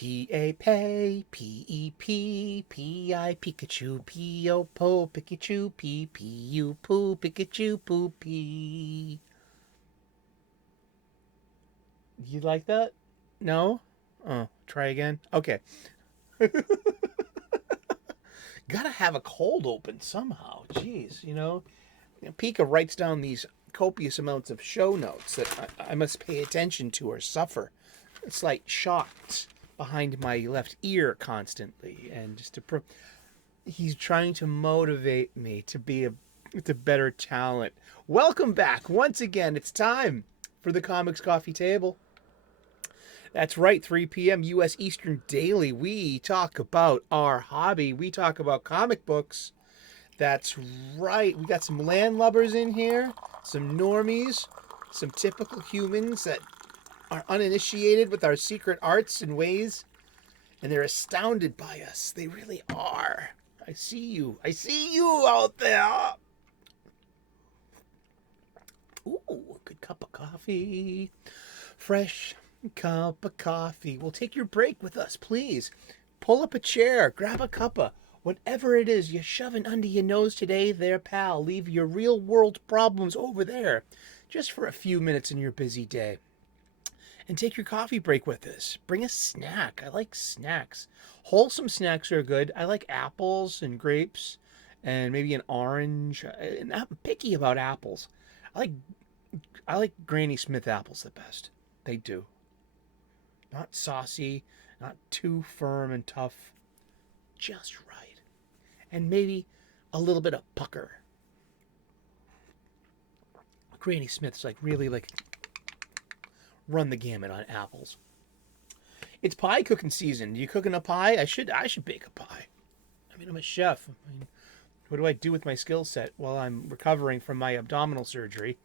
P-A pay, P-E-P, P-I Pikachu, P-O-Po, Pikachu, P-P-U poo, Pikachu, poo-pee. You like that? No? Oh, try again? Okay. Gotta have a cold open somehow. Jeez, Pika writes down these copious amounts of show notes that I must pay attention to or suffer slight shocks behind my left ear constantly, and he's trying to motivate me to be a better talent. Welcome back once again. It's time for the Comics Coffee Table. That's right, 3 p.m. U.S. Eastern daily. We talk about our hobby. We talk about comic books. That's right. We got some landlubbers in here, some normies, some typical humans that are uninitiated with our secret arts and ways, and they're astounded by us. They really are. I see you. I see you out there. Ooh, a good cup of coffee. Fresh cup of coffee. Well, take your break with us, please. Pull up a chair, grab a cuppa. Whatever it is you're shoving under your nose today there, pal. Leave your real world problems over there just for a few minutes in your busy day. And take your coffee break with us. Bring a snack. I like snacks. Wholesome snacks are good. I like apples and grapes and maybe an orange. And I'm picky about apples. I like Granny Smith apples the best. They do. Not saucy, not too firm and tough. Just right. And maybe a little bit of pucker. Granny Smith's really run the gamut on apples. It's pie cooking season. You cooking a pie? I should bake a pie. I'm a chef. What do I do with my skill set while I'm recovering from my abdominal surgery?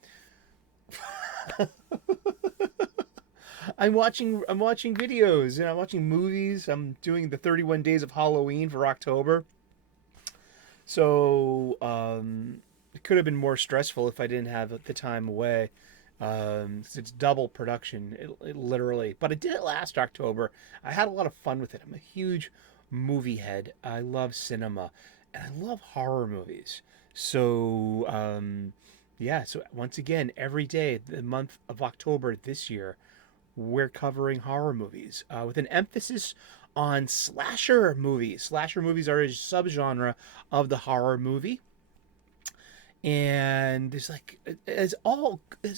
I'm watching videos and I'm watching movies. I'm doing the 31 Days of Halloween for October. So it could have been more stressful if I didn't have the time away. It's double production, it literally. But I did it last October. I had a lot of fun with it. I'm a huge movie head. I love cinema and I love horror movies. So so once again, every day, the month of October this year, we're covering horror movies with an emphasis on slasher movies. Slasher movies are a subgenre of the horror movie. And there's as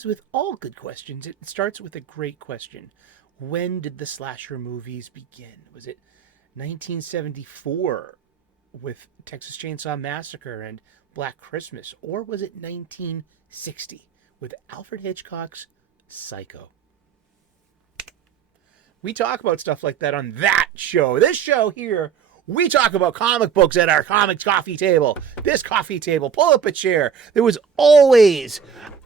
with all good questions, it starts with a great question. When did the slasher movies begin? Was it 1974 with Texas Chainsaw Massacre and Black Christmas? Or was it 1960 with Alfred Hitchcock's Psycho? We talk about stuff like that on that show. This show here, we talk about comic books at our comics coffee table. This coffee table, pull up a chair. There was always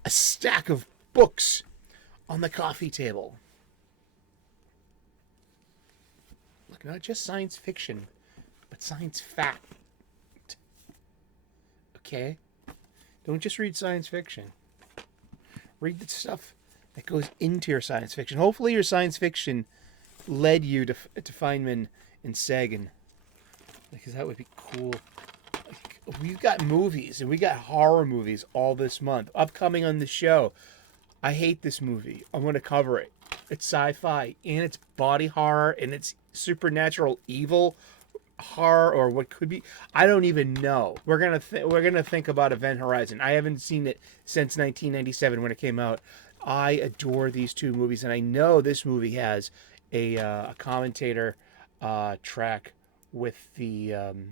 a stack of books on the coffee table. Look, not just science fiction, but science fact. Okay? Don't just read science fiction. Read the stuff that goes into your science fiction. Hopefully your science fiction led you to Feynman and Sagan, because that would be cool. We've got movies and we got horror movies all this month upcoming on the show. I hate this movie. I'm going to cover it. It's sci-fi and it's body horror and it's supernatural evil horror, or what could be. I don't even know. We're gonna think about Event Horizon. I haven't seen it since 1997 when it came out. I adore these two movies, and I know this movie has a commentator track with the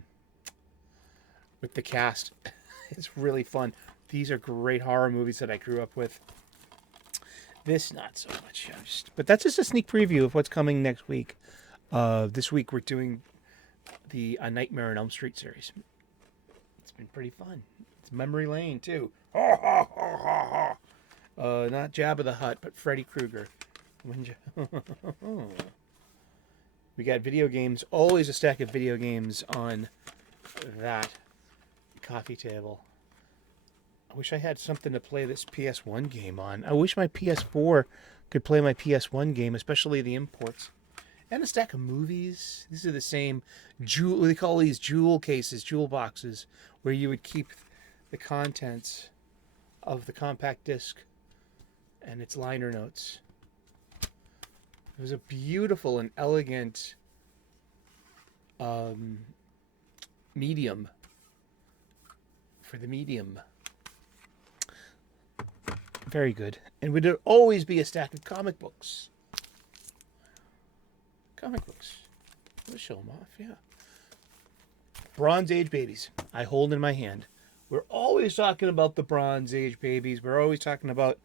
cast. It's really fun. These are great horror movies that I grew up with. This not so much, but that's just a sneak preview of what's coming next week. This week we're doing the A Nightmare on Elm Street series. It's been pretty fun. It's memory lane too. Not Jabba the Hutt, but Freddy Krueger. We got video games. Always a stack of video games on that coffee table. I wish I had something to play this PS1 game on. I wish my PS4 could play my PS1 game, especially the imports. And a stack of movies. These are the same jewel, they call these jewel cases, jewel boxes, where you would keep the contents of the compact disc and its liner notes. It was a beautiful and elegant medium for the medium. Very good. And would always be a stack of comic books. Comic books. We'll show them off, yeah. Bronze Age babies. I hold in my hand. We're always talking about the Bronze Age babies. We're always talking about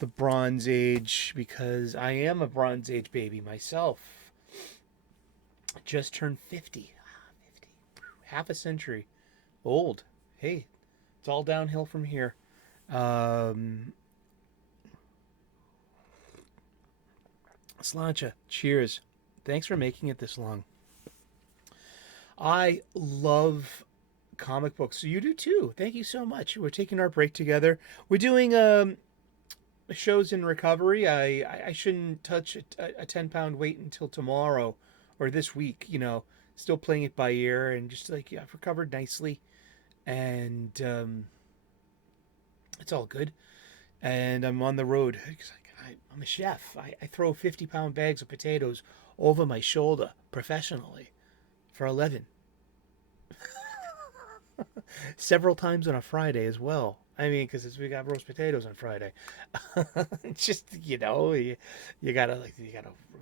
the Bronze Age because I am a Bronze Age baby myself. I just turned 50. 50. Half a century old. Hey, it's all downhill from here. Slancha, cheers. Thanks for making it this long. I love comic books. You do too. Thank you so much. We're taking our break together. We're doing shows in recovery. I shouldn't touch a 10-pound weight until tomorrow or this week. You know, still playing it by ear and just like, yeah, I've recovered nicely, and it's all good. And I'm on the road. I'm a chef. I throw 50-pound bags of potatoes over my shoulder professionally for 11. Several times on a Friday as well. I mean, because we got roast potatoes on Friday. Just, you know, you gotta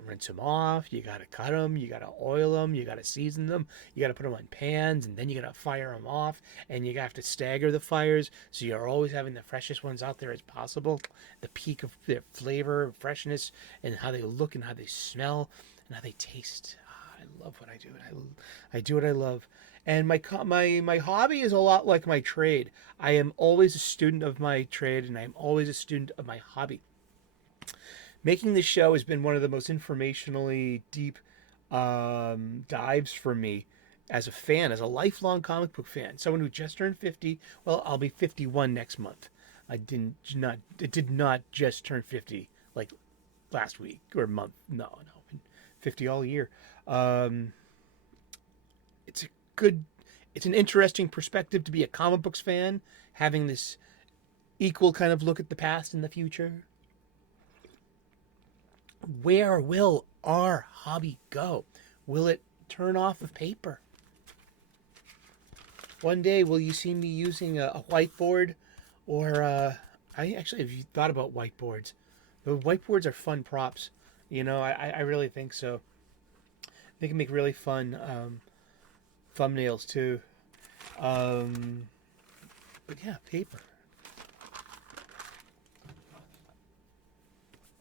rinse them off. You gotta cut them. You gotta oil them. You gotta season them. You gotta put them on pans, and then you gotta fire them off. And you have to stagger the fires, so you're always having the freshest ones out there as possible. The peak of their flavor, freshness, and how they look and how they smell and how they taste. I love what I do. I do what I love. And my hobby is a lot like my trade. I am always a student of my trade, and I am always a student of my hobby. Making this show has been one of the most informationally deep dives for me as a fan, as a lifelong comic book fan. Someone who just turned 50. Well, I'll be 51 next month. It did not just turn 50 like last week or month. No, been 50 all year. It's an interesting perspective to be a comic books fan, having this equal kind of look at the past and the future. Where will our hobby go? Will it turn off of paper? One day, will you see me using a whiteboard? Or, I actually have thought about whiteboards. The whiteboards are fun props. You know, I really think so. They can make really fun thumbnails too. But yeah, paper.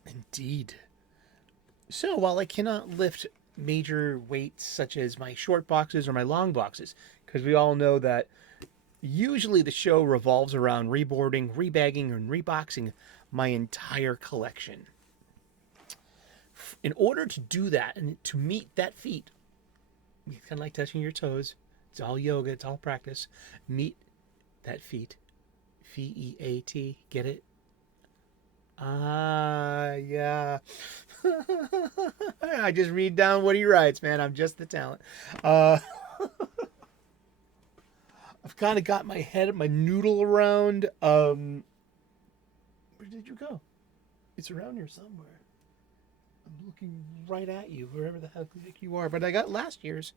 Indeed. So while I cannot lift major weights such as my short boxes or my long boxes, because we all know that usually the show revolves around reboarding, rebagging, and reboxing my entire collection. In order to do that and to meet that feat, it's kind of like touching your toes. It's all yoga. It's all practice. Meet that feat. Feat. Get it? Yeah. I just read down what he writes, man. I'm just the talent. I've kind of got my noodle around. Where did you go? It's around here somewhere. I'm looking right at you, wherever the heck you are. But I got last year's.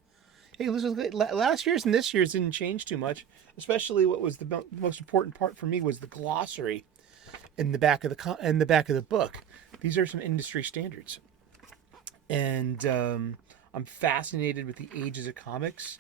Hey, listen, last year's and this year's didn't change too much. Especially what was the most important part for me was the glossary in the back of the book. These are some industry standards, and I'm fascinated with the ages of comics.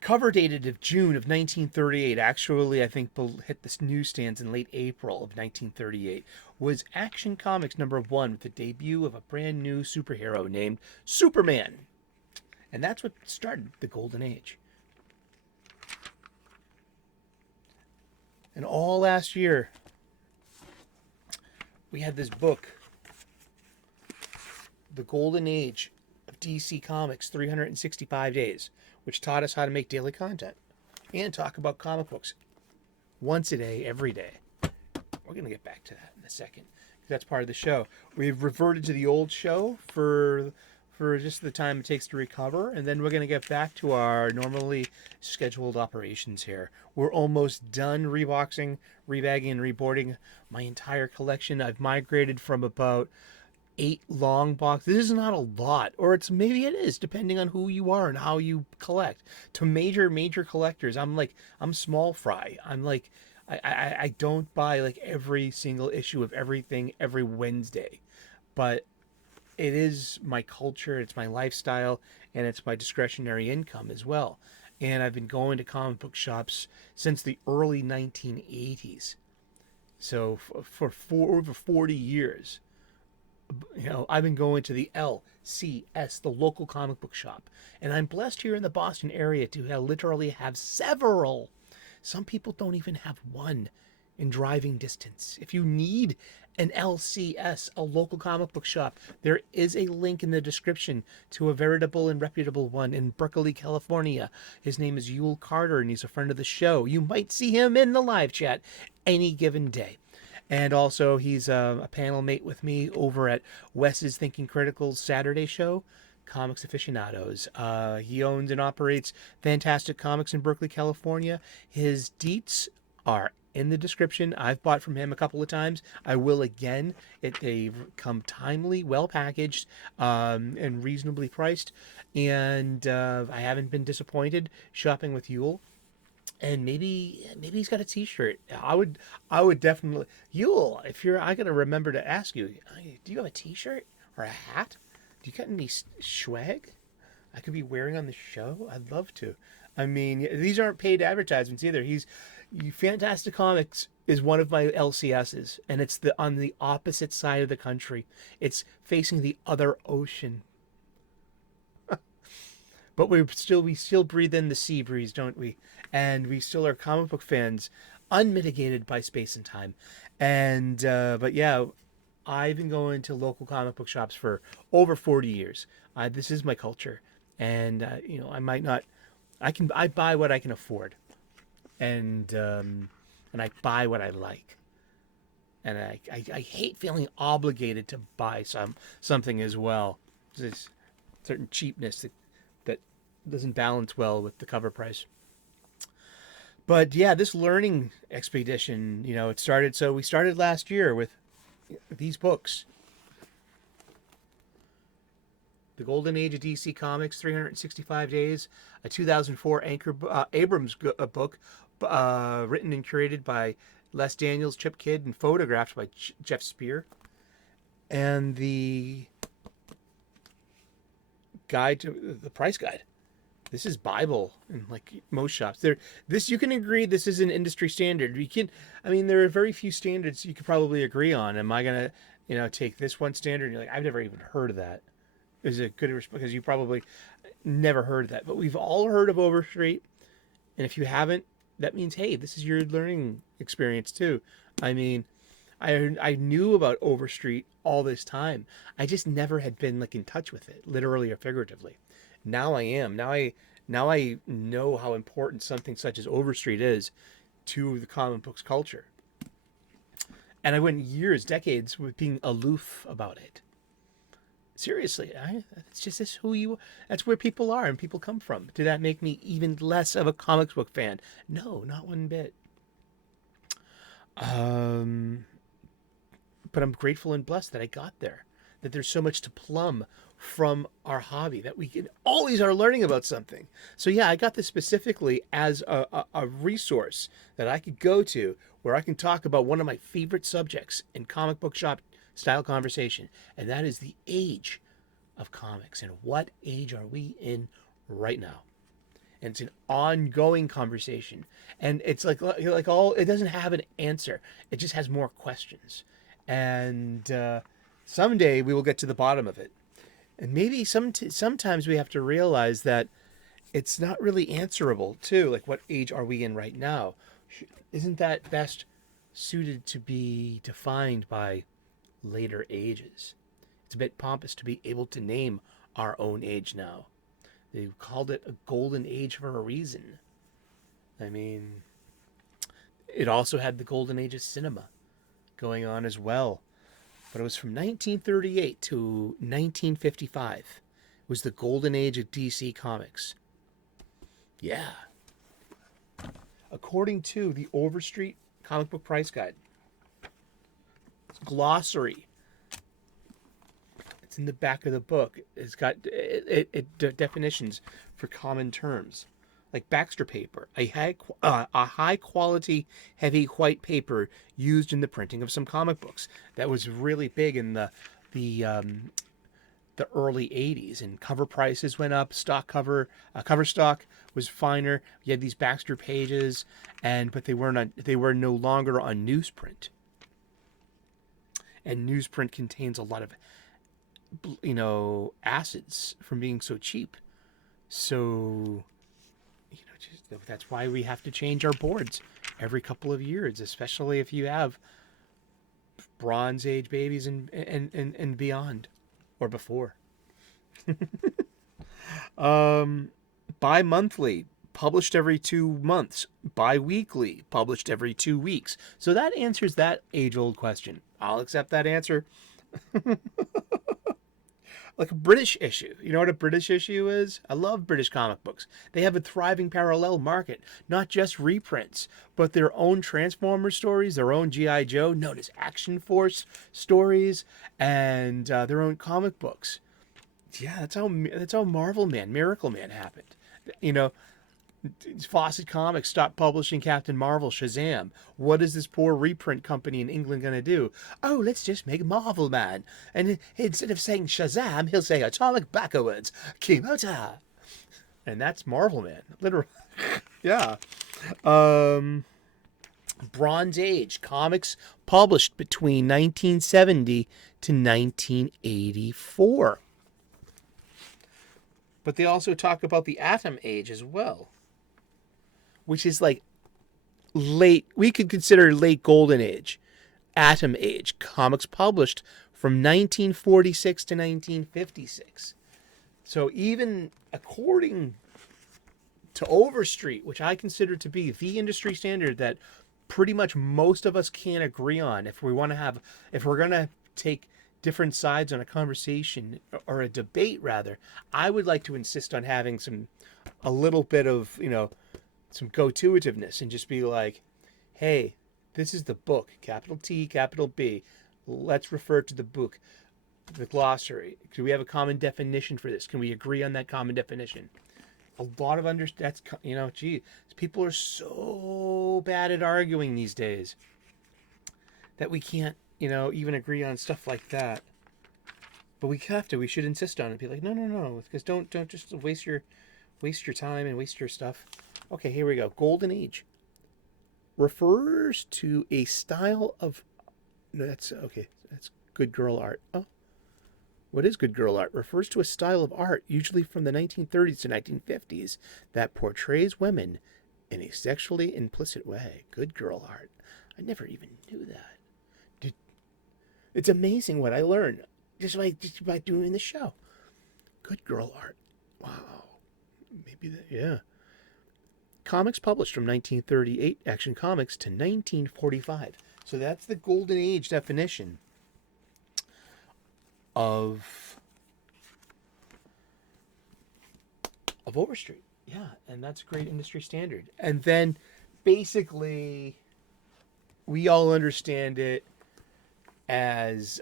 Cover dated of June of 1938. Actually, I think hit the newsstands in late April of 1938. Was Action Comics #1 with the debut of a brand new superhero named Superman, and that's what started the Golden Age. And all last year, we had this book, The Golden Age of DC Comics, 365 Days, which taught us how to make daily content and talk about comic books once a day, every day. We're going to get back to that in a second, That's part of the show. We've reverted to the old show for just the time it takes to recover, and then we're going to get back to our normally scheduled operations here. We're almost done reboxing, rebagging, and reboarding my entire collection. I've migrated from about 8 long boxes. This is not a lot, or it's maybe it is, depending on who you are and how you collect. To major collectors, I'm small fry. I don't buy like every single issue of everything every Wednesday, but it is my culture, it's my lifestyle, and it's my discretionary income as well. And I've been going to comic book shops since the early 1980s. So over 40 years, I've been going to the LCS, the local comic book shop. And I'm blessed here in the Boston area to literally have several. Some people don't even have one in driving distance. If you need an LCS, a local comic book shop, there is a link in the description to a veritable and reputable one in Berkeley, California. His name is Yule Carter, and he's a friend of the show. You might see him in the live chat any given day. And also, he's a panel mate with me over at Wes's Thinking Critical's Saturday show, Comics Aficionados. He owns and operates Fantastic Comics in Berkeley, California. His deets are in the description. I've bought from him a couple of times. I will again. They've come timely, well packaged, and reasonably priced. And I haven't been disappointed shopping with Yule. And maybe he's got a T-shirt. I would definitely, Yule. I gotta remember to ask you. Do you have a T-shirt or a hat? Do you got any swag I could be wearing on the show? I'd love to. I mean, these aren't paid advertisements either. Fantastic Comics is one of my LCSs, and it's on the opposite side of the country. It's facing the other ocean. But we still breathe in the sea breeze, don't we? And we still are comic book fans, unmitigated by space and time. And but yeah, I've been going to local comic book shops for over 40 years. This is my culture, and I might not. I buy what I can afford, and I buy what I like, and I hate feeling obligated to buy something as well. There's certain cheapness that doesn't balance well with the cover price. But yeah, this learning expedition, it started. So we started last year with these books. The Golden Age of DC Comics, 365 Days, a 2004 Abrams book, written and curated by Les Daniels, Chip Kidd, and photographed by Jeff Spear. And the guide to the price guide. This is Bible in most shops. You can agree this is an industry standard. There are very few standards you could probably agree on. Am I gonna, take this one standard? And you're like, I've never even heard of that. Is it good because you probably never heard of that? But we've all heard of Overstreet, and if you haven't, that means hey, this is your learning experience too. I knew about Overstreet all this time. I just never had been in touch with it, literally or figuratively. Now I am. Now I know how important something such as Overstreet is to the comic books culture. And I went years, decades with being aloof about it. Seriously, it's just that's where people are and people come from. Did that make me even less of a comics book fan? No, not one bit. But I'm grateful and blessed that I got there. That there's so much to plumb from our hobby, that we can always are learning about something. So yeah, I got this specifically as a resource that I could go to where I can talk about one of my favorite subjects in comic book shop style conversation, and that is the age of comics and what age are we in right now. And it's an ongoing conversation, and it's like it doesn't have an answer. It just has more questions, and someday we will get to the bottom of it. And maybe sometimes we have to realize that it's not really answerable too. Like, what age are we in right now? Isn't that best suited to be defined by later ages? It's a bit pompous to be able to name our own age now. They called it a golden age for a reason. It also had the golden age of cinema going on as well. But it was from 1938 to 1955. It was the golden age of DC Comics. Yeah. According to the Overstreet Comic Book Price Guide. It's glossary. It's in the back of the book. It's got definitions for common terms. Like Baxter paper, a high quality, heavy white paper used in the printing of some comic books. That was really big in the early 80s, and cover prices went up. Cover stock was finer. You had these Baxter pages, but they were no longer on newsprint. And newsprint contains a lot of, acids from being so cheap. So, that's why we have to change our boards every couple of years, especially if you have Bronze Age babies and beyond, or before. Bi-monthly, published every 2 months. Bi-weekly, published every 2 weeks. So that answers that age-old question. I'll accept that answer. Like a British issue. You know what a British issue is? I love British comic books. They have a thriving parallel market. Not just reprints, but their own Transformers stories, their own G.I. Joe, known as Action Force stories, and their own comic books. Yeah, that's how Marvel Man, Miracle Man happened. Fawcett Comics stopped publishing Captain Marvel, Shazam. What is this poor reprint company in England going to do? Oh, let's just make Marvel Man. And instead of saying Shazam, he'll say Atomic Backwards, Kimota. And that's Marvel Man, literally. Yeah. Bronze Age comics published between 1970 to 1984. But they also talk about the Atom Age as well, which is like late, we could consider late Golden Age. Atom Age, comics published from 1946 to 1956. So even according to Overstreet, which I consider to be the industry standard that pretty much most of us can't agree on, if we're going to take different sides on a conversation, or a debate rather, I would like to insist on having a little bit of, some go-to-ativeness, and just be like, hey, this is the book, capital T, capital B. Let's refer to the book, the glossary. Do we have a common definition for this? Can we agree on that common definition? A lot of people are so bad at arguing these days that we can't, even agree on stuff like that. But we should insist on it. Be like, no, because don't just waste your time and waste your stuff. Okay, here we go. Golden Age refers to a style of, that's good girl art. Oh, what is good girl art? Refers to a style of art, usually from the 1930s to 1950s, that portrays women in a sexually implicit way. Good girl art. I never even knew that. It's amazing what I learned just by doing the show. Good girl art. Wow. Maybe that, yeah. Comics published from 1938, Action Comics, to 1945. So that's the Golden Age definition of Overstreet. Yeah, and that's a great industry standard. And then basically we all understand it as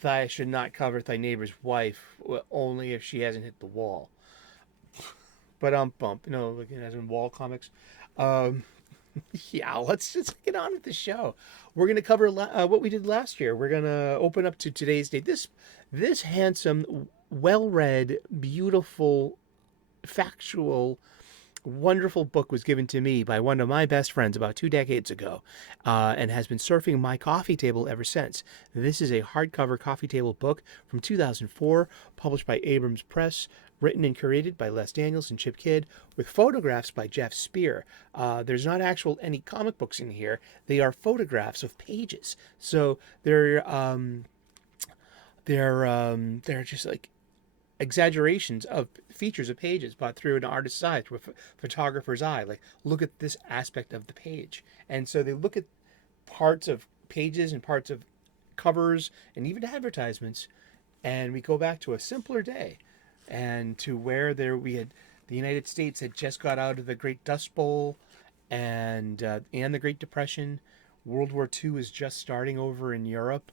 thigh should not cover thy neighbor's wife, only if she hasn't hit the wall. But bump, like as in wall comics. Yeah, let's just get on with the show. We're gonna cover what we did last year. We're gonna open up to today's date. This handsome, well-read, beautiful, factual, wonderful book was given to me by one of my best friends about 2 decades ago, and has been surfing my coffee table ever since. This is a hardcover coffee table book from 2004, published by Abrams Press, written and curated by Les Daniels and Chip Kidd, with photographs by Jeff Spear. There's not any comic books in here. They are photographs of pages. So they're just like exaggerations of features of pages, but through an artist's eye, through a photographer's eye. Like, look at this aspect of the page. And so they look at parts of pages and parts of covers and even advertisements, and we go back to a simpler day, and to where we had the United States had just got out of the Great Dust Bowl and the Great Depression. World War II is just starting over in Europe,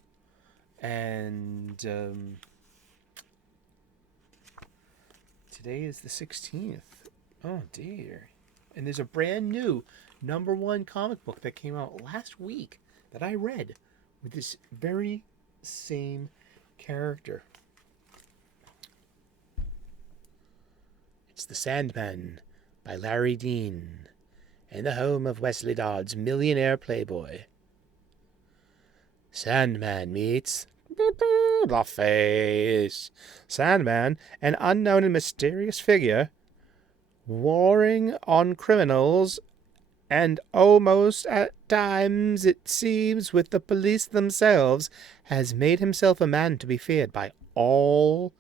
and today is the 16th. Oh dear. And there's a brand new #1 comic book that came out last week that I read with this very same character. It's The Sandman by Larry Dean, and the home of Wesley Dodd's millionaire playboy. Sandman meets the face. Sandman, an unknown and mysterious figure, warring on criminals, and almost at times, it seems, with the police themselves, has made himself a man to be feared by all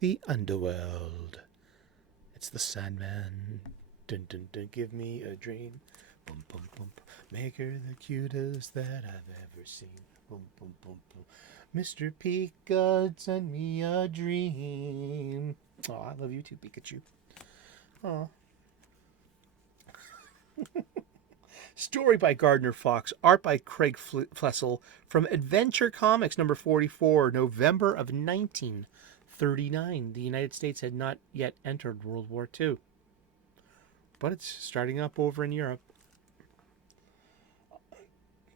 the underworld. It's the Sandman. Dun, dun, dun, give me a dream. Boom, boom, boom. Make her the cutest that I've ever seen. Boom, boom, boom, boom. Mr. Pika, send me a dream. Oh, I love you too, Pikachu. Oh. Story by Gardner Fox, art by Craig Flessel, from Adventure Comics number 44, November of 1939. The United States had not yet entered World War II, but it's starting up over in Europe.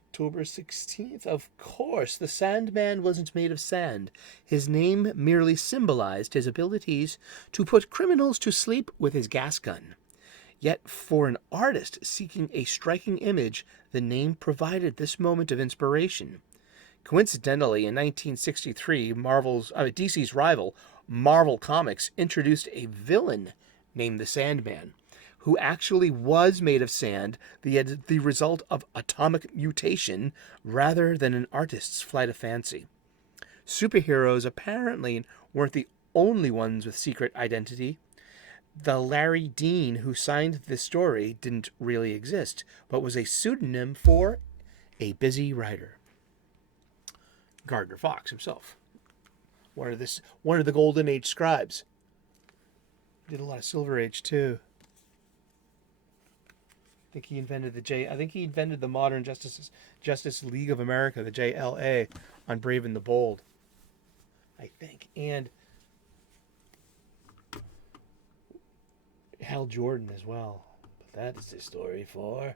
October 16th, of course, the Sandman wasn't made of sand. His name merely symbolized his abilities to put criminals to sleep with his gas gun. Yet for an artist seeking a striking image, the name provided this moment of inspiration. Coincidentally, in 1963, DC's rival, Marvel Comics, introduced a villain named the Sandman, who actually was made of sand, the result of atomic mutation, rather than an artist's flight of fancy. Superheroes apparently weren't the only ones with secret identity. The Larry Dean who signed this story didn't really exist, but was a pseudonym for a busy writer. Gardner Fox himself, one of the Golden Age scribes. Did a lot of Silver Age too. I think he invented the modern Justice League of America, the JLA, on Brave and the Bold, I think, and Hal Jordan as well. But that is the story for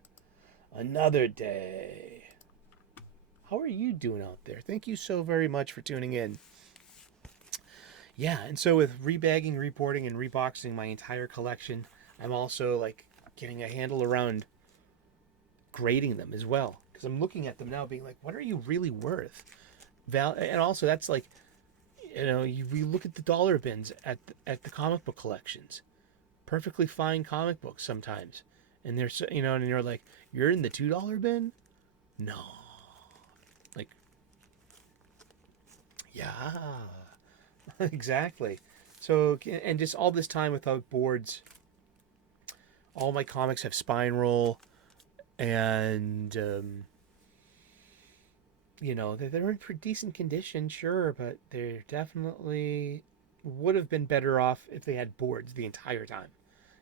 another day. How are you doing out there? Thank you so very much for tuning in. Yeah, and so with rebagging, reporting, and reboxing my entire collection, I'm also getting a handle around grading them as well. Because I'm looking at them now being like, what are you really worth? And also that's we look at the dollar bins at the comic book collections. Perfectly fine comic books sometimes, and they're and you're like, you're in the $2 bin? No, yeah, exactly. So, and just all this time without boards, all my comics have spine roll, and they're in pretty decent condition, sure, but they're definitely would have been better off if they had boards the entire time.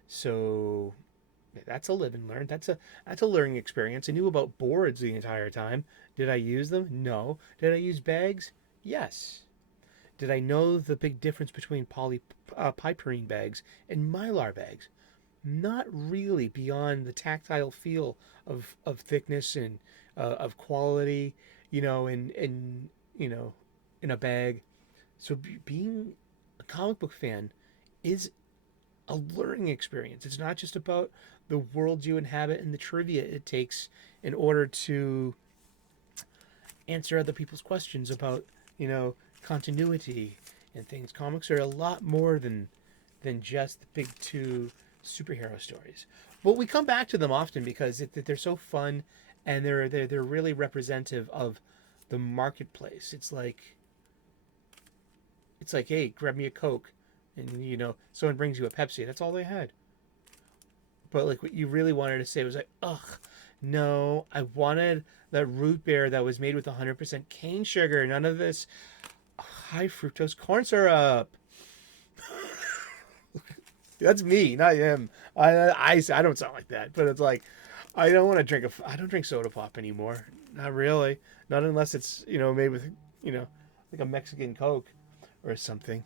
So that's a live and learn. That's a learning experience. I knew about boards the entire time. Did I use them? No. Did I use bags? Yes. Did I know the big difference between polypyrene bags and mylar bags? Not really, beyond the tactile feel of thickness and of quality, in a bag. So being a comic book fan is a learning experience. It's not just about the world you inhabit and the trivia it takes in order to answer other people's questions about, continuity and things. Comics are a lot more than just the big two superhero stories. But we come back to them often because they're so fun, and they're really representative of the marketplace. It's like, It's like, hey, grab me a Coke, and someone brings you a Pepsi. That's all they had. But like, what you really wanted to say was like, ugh, no, I wanted that root beer that was made with 100% cane sugar. None of this high fructose corn syrup. That's me, not him. I don't sound like that, but it's like, I don't want to drink I don't drink soda pop anymore. Not really. Not unless it's, made with, like a Mexican Coke or something.